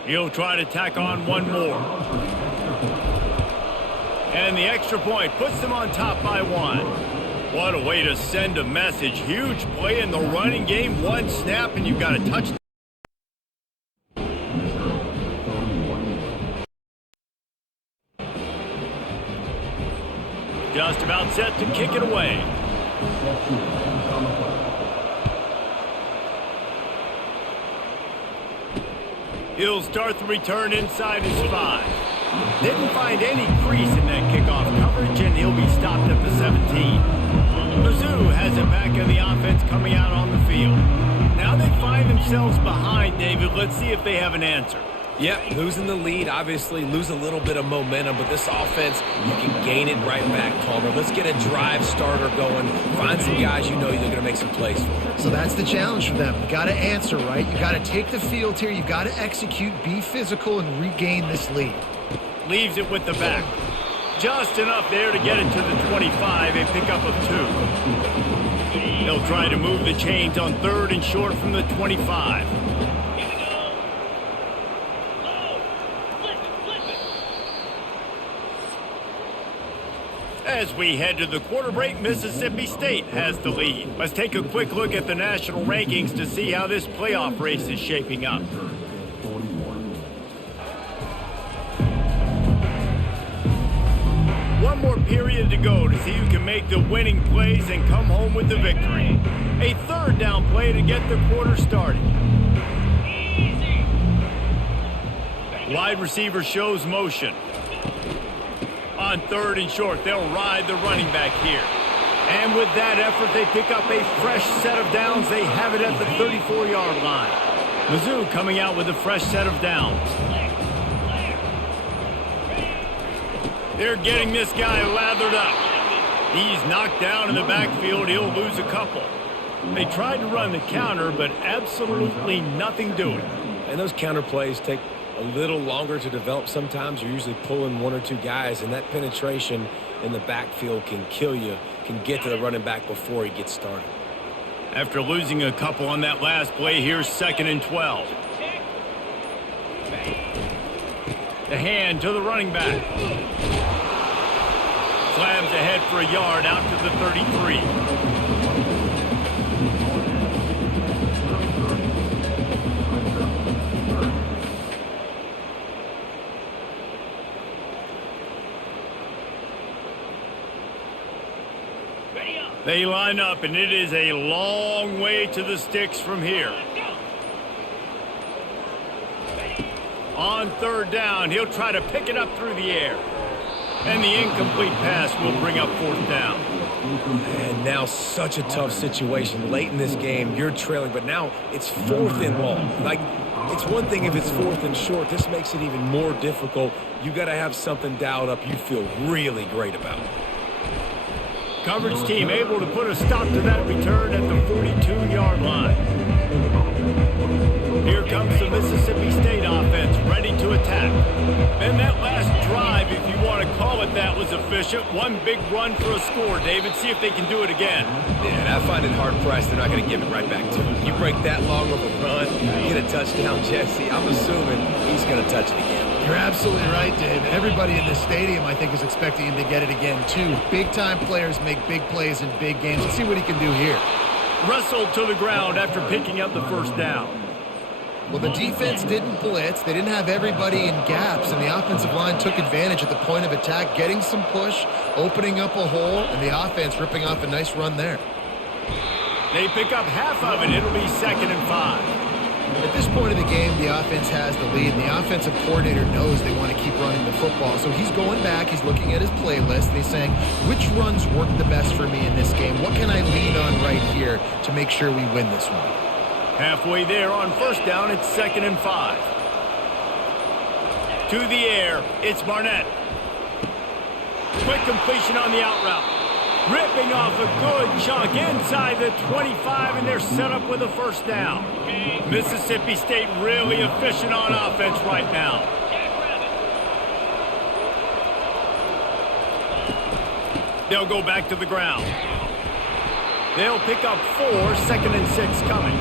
He'll try to tack on one more. And the extra point puts them on top by one. What a way to send a message. Huge play in the running game. One snap and you've got a touchdown. Just about set to kick it away. He'll start the return inside his 5. Didn't find any crease in that kickoff coverage, and he'll be stopped at the 17. MIZZOU has it back in the offense coming out on the field. Now they find themselves behind, David. Let's see if they have an answer. Yep, losing the lead, obviously lose a little bit of momentum, but this offense, you can gain it right back, Palmer. Let's get a drive starter going. Find some guys you know you're going to make some plays for. So that's the challenge for them. You got to answer, right? You got to take the field here. You got to execute, be physical, and regain this lead. Leaves it with the back. Just enough there to get it to the 25, a pickup of 2. They'll try to move the chains on 3rd and short from the 25. As we head to the quarter break, Mississippi State has the lead. Let's take a quick look at the national rankings to see how this playoff race is shaping up. One more period to go to see who can make the winning plays and come home with the victory. A 3rd down play to get the quarter started. Wide receiver shows motion. On 3rd and short, they'll ride the running back here. And with that effort, they pick up a fresh set of downs. They have it at the 34-yard line. MIZZOU coming out with a fresh set of downs. They're getting this guy lathered up. He's knocked down in the backfield. He'll lose a couple. They tried to run the counter, but absolutely nothing doing. And those counter plays take a little longer to develop. Sometimes you're usually pulling 1 or 2 guys, and that penetration in the backfield can kill you, can get to the running back before he gets started. After losing a couple on that last play, here's 2nd and 12. The hand to the running back. Slams ahead for a yard out to the 33. They line up, and it is a long way to the sticks from here. On 3rd down, he'll try to pick it up through the air. And the incomplete pass will bring up 4th down. And now such a tough situation. Late in this game, you're trailing, but now it's 4th and long. Like, it's one thing if it's 4th and short. This makes it even more difficult. You got to have something dialed up you feel really great about. Coverage team able to put a stop to that return at the 42-yard line. Here comes the Mississippi State offense ready to attack. And that last drive, if you want to call it that, was efficient. One big run for a score, David. See if they can do it again. Yeah, and I find it hard-pressed. They're not going to give it right back to him. You break that long of a run, get a touchdown, Jesse. I'm assuming he's going to touch it again. You're absolutely right, Dave. Everybody in this stadium, I think, is expecting him to get it again, too. Big-time players make big plays in big games. Let's see what he can do here. Wrestled to the ground after picking up the 1st down. Well, the defense didn't blitz. They didn't have everybody in gaps, and the offensive line took advantage at the point of attack, getting some push, opening up a hole, and the offense ripping off a nice run there. They pick up half of it. It'll be 2nd and 5. At this point of the game, the offense has the lead, and the offensive coordinator knows they want to keep running the football. So he's going back, he's looking at his playlist, and he's saying, which runs work the best for me in this game? What can I lean on right here to make sure we win this one? Halfway there on first down, it's 2nd and 5. To the air, it's Barnett. Quick completion on the out route. Ripping off a good chunk inside the 25, and they're set up with a first down. Mississippi State really efficient on offense right now. They'll go back to the ground. They'll pick up 4, 2nd and 6 coming.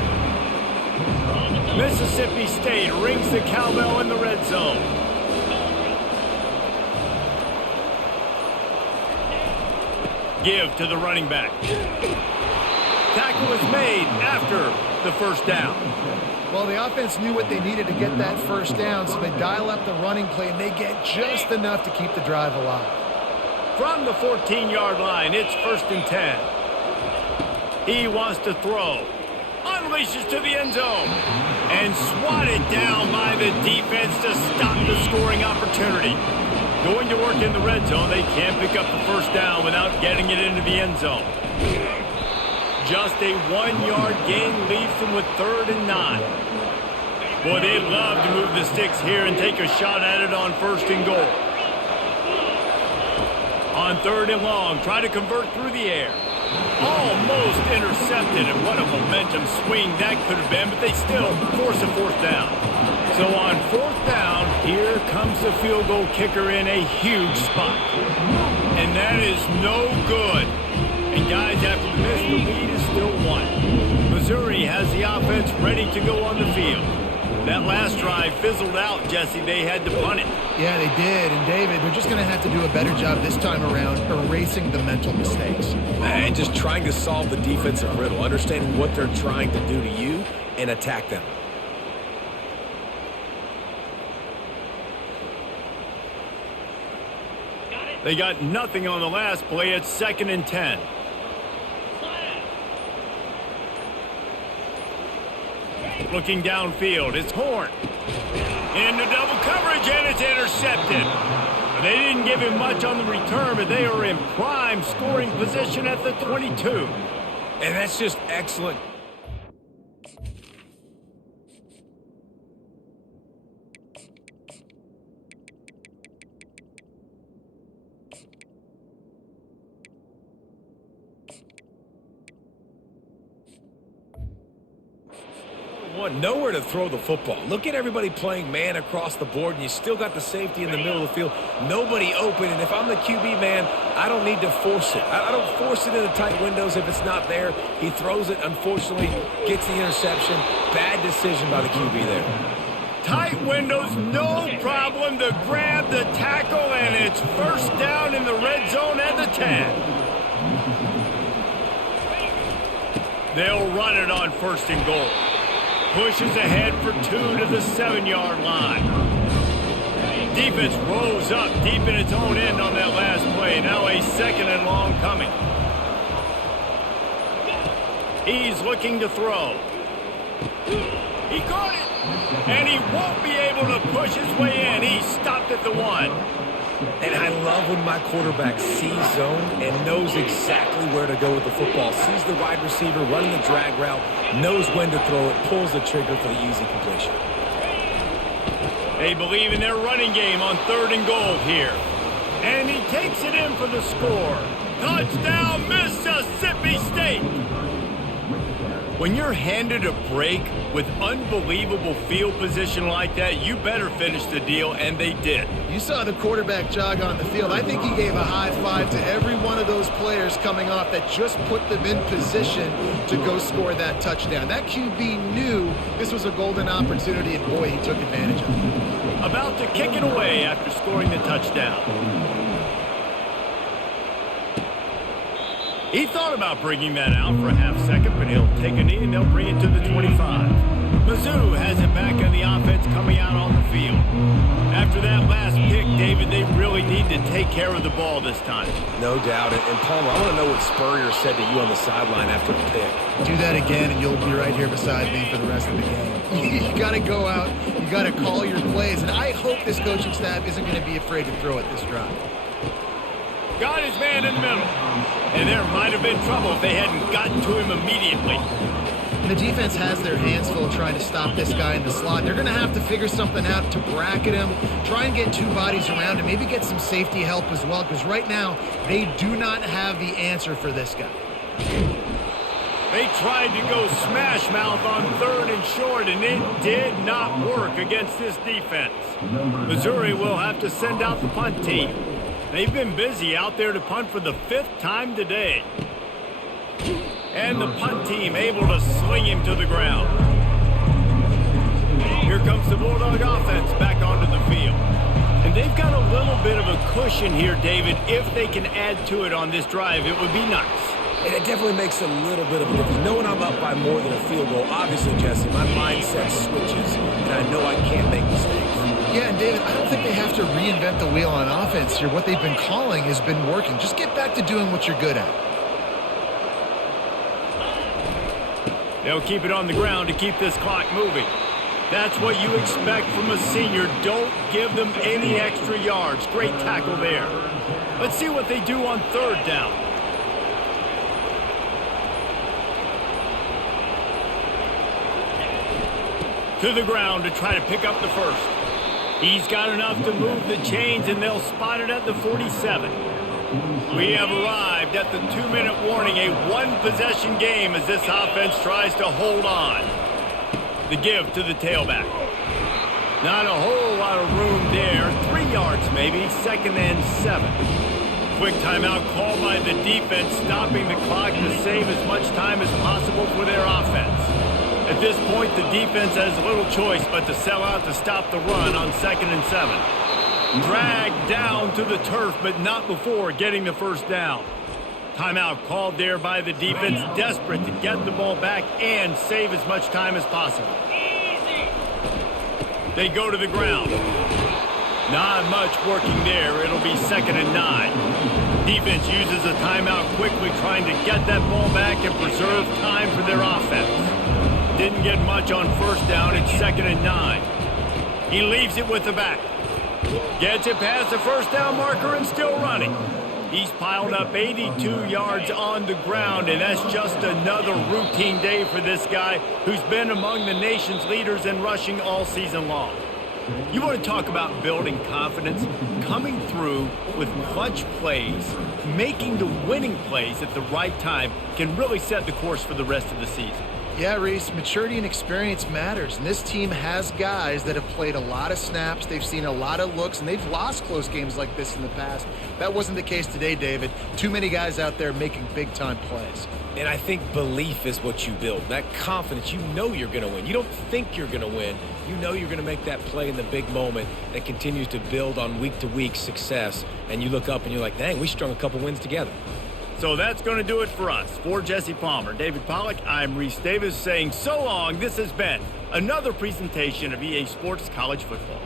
Mississippi State rings the cowbell in the red zone. Give to the running back. Tackle is made after the first down. Well, the offense knew what they needed to get that first down, so they dial up the running play, and they get just enough to keep the drive alive. From the 14-yard line, it's 1st and 10. He wants to throw. Unleashes to the end zone. And swatted down by the defense to stop the scoring opportunity. Going to work in the red zone, they can't pick up the first down without getting it into the end zone. Just a 1-yard gain leaves them with 3rd and 9. Boy, they'd love to move the sticks here and take a shot at it on 1st and goal. On 3rd and long, try to convert through the air. Almost intercepted, and what a momentum swing that could have been, but they still force a 4th down. So on 4th down, here comes the field goal kicker in a huge spot. And that is no good. And guys, after the miss, the lead is still 1. Missouri has the offense ready to go on the field. That last drive fizzled out, Jesse. They had to punt it. Yeah, they did. And, David, they're just going to have to do a better job this time around erasing the mental mistakes. And just trying to solve the defensive riddle, understanding what they're trying to do to you and attack them. They got nothing on the last play. It's 2nd and 10. Looking downfield, it's Horn. Into double coverage, and it's intercepted. They didn't give him much on the return, but they are in prime scoring position at the 22. And that's just excellent. Nowhere to throw the football. Look at everybody playing man across the board, and you still got the safety in the middle of the field. Nobody open, and if I'm the QB man, I don't need to force it. I don't force it into tight windows if it's not there. He throws it, unfortunately, gets the interception. Bad decision by the QB there. Tight windows, no problem to grab the tackle, and it's 1st down in the red zone at the 10. They'll run it on 1st and goal. Pushes ahead for 2 to the 7-yard line. Defense rose up deep in its own end on that last play. Now a 2nd and long coming. He's looking to throw. He caught it. And he won't be able to push his way in. He stopped at the 1. And I love when my quarterback sees zone and knows exactly where to go with the football. Sees the wide receiver running the drag route, knows when to throw it, pulls the trigger for the easy completion. They believe in their running game on 3rd and goal here. And he takes it in for the score. Touchdown, Mississippi State! When you're handed a break with unbelievable field position like that, you better finish the deal, and they did. You saw the quarterback jog on the field. I think he gave a high five to every one of those players coming off that just put them in position to go score that touchdown. That QB knew this was a golden opportunity, and boy, he took advantage of it. About to kick it away after scoring the touchdown. He thought about bringing that out for a half second, but he'll take a knee and they'll bring it to the 25. MIZZOU has it back on the offense coming out on the field. After that last pick, David, they really need to take care of the ball this time. No doubt. And Palmer, I want to know what Spurrier said to you on the sideline after the pick. Do that again, and you'll be right here beside me for the rest of the game. You got to go out. You got to call your plays. And I hope this coaching staff isn't going to be afraid to throw it this drive. Got his man in the middle. And there might have been trouble if they hadn't gotten to him immediately. The defense has their hands full trying to stop this guy in the slot. They're going to have to figure something out to bracket him, try and get two bodies around him, maybe get some safety help as well, because right now they do not have the answer for this guy. They tried to go smash mouth on 3rd and short, and it did not work against this defense. Missouri will have to send out the punt team. They've been busy out there to punt for the 5th time today. And the punt team able to sling him to the ground. Here comes the Bulldog offense back onto the field. And they've got a little bit of a cushion here, David. If they can add to it on this drive, it would be nice. And it definitely makes a little bit of a difference. Knowing I'm up by more than a field goal, obviously, Jesse, my mindset switches, and I know I can't make mistakes. Yeah, and David, I don't think they have to reinvent the wheel on offense here. What they've been calling has been working. Just get back to doing what you're good at. They'll keep it on the ground to keep this clock moving. That's what you expect from a senior. Don't give them any extra yards. Great tackle there. Let's see what they do on 3rd down. To the ground to try to pick up the first. He's got enough to move the chains, and they'll spot it at the 47. We have arrived at the 2-minute warning, a one-possession game as this offense tries to hold on. The give to the tailback. Not a whole lot of room there. 3 yards maybe, 2nd and 7. Quick timeout called by the defense, stopping the clock to save as much time as possible for their offense. At this point, the defense has little choice but to sell out to stop the run on 2nd and 7. Dragged down to the turf, but not before getting the first down. Timeout called there by the defense, desperate to get the ball back and save as much time as possible. They go to the ground. Not much working there. It'll be 2nd and 9. Defense uses a timeout quickly, trying to get that ball back and preserve time for their offense. Didn't get much on 1st down. It's 2nd and 9. He leaves it with the back. Gets it past the 1st down marker and still running. He's piled up 82 yards on the ground, and that's just another routine day for this guy who's been among the nation's leaders in rushing all season long. You want to talk about building confidence? Coming through with clutch plays, making the winning plays at the right time can really set the course for the rest of the season. Yeah, Reese, maturity and experience matters, and this team has guys that have played a lot of snaps, they've seen a lot of looks, and they've lost close games like this in the past. That wasn't the case today, David. Too many guys out there making big-time plays. And I think belief is what you build. That confidence, you know you're going to win. You don't think you're going to win. You know you're going to make that play in the big moment that continues to build on week-to-week success. And you look up and you're like, dang, we strung a couple wins together. So that's going to do it for us. For Jesse Palmer, David Pollack, I'm Reese Davis saying so long. This has been another presentation of EA Sports College Football.